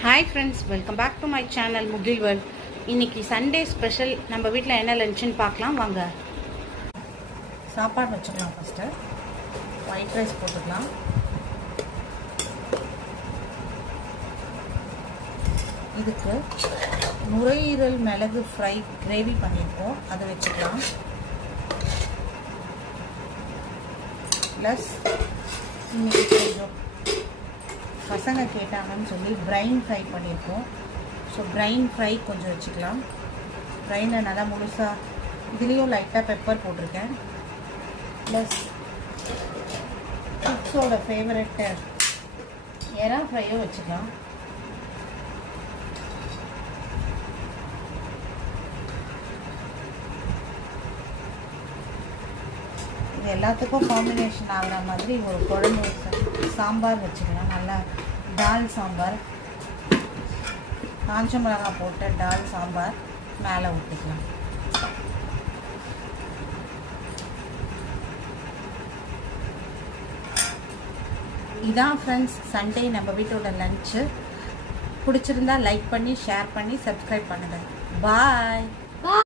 Hi friends, welcome back to my channel Mukil world. இன்றைக்கி Sunday special நம்ம வீட்டில் என்ன லஞ்சுன்னு பார்க்கலாம் வாங்க. சாப்பாடு வச்சுக்கலாம். ஃபஸ்ட்டு ஒயிட் ரைஸ் போட்டுக்கலாம். இதுக்கு நுரையீரல் மிளகு ஃப்ரை கிரேவி பண்ணியிருக்கோம், அதை வச்சுக்கலாம். ப்ளஸ் இன்னைக்கு கொஞ்சம் பசங்க கேட்டாங்கன்னு சொல்லி பிரைன் ஃப்ரை பண்ணியிருக்கோம். ஸோ பிரைன் ஃப்ரை கொஞ்சம் வச்சுக்கலாம். பிரைனை நல்லா முழுசாக இதுலேயும் லைட்டாக பெப்பர் போட்டிருக்கேன். ப்ளஸ் கிட்ஸோட ஃபேவரட்டு எறா ஃப்ரையும் வச்சுக்கலாம். இது எல்லாத்துக்கும் காம்பினேஷன் ஆகிற மாதிரி ஒரு குழம்பு சாம்பார் வச்சுக்கலாம். நல்லா டால் சாம்பார், காஞ்ச மிளகா போட்ட டால் சாம்பார் மேலே ஊற்றிக்கலாம். இதான் ஃப்ரெண்ட்ஸ் சண்டே நம்ம வீட்டோட லஞ்சு. பிடிச்சிருந்தா லைக் பண்ணி ஷேர் பண்ணி சப்ஸ்கிரைப் பண்ணுங்கள். பாய்.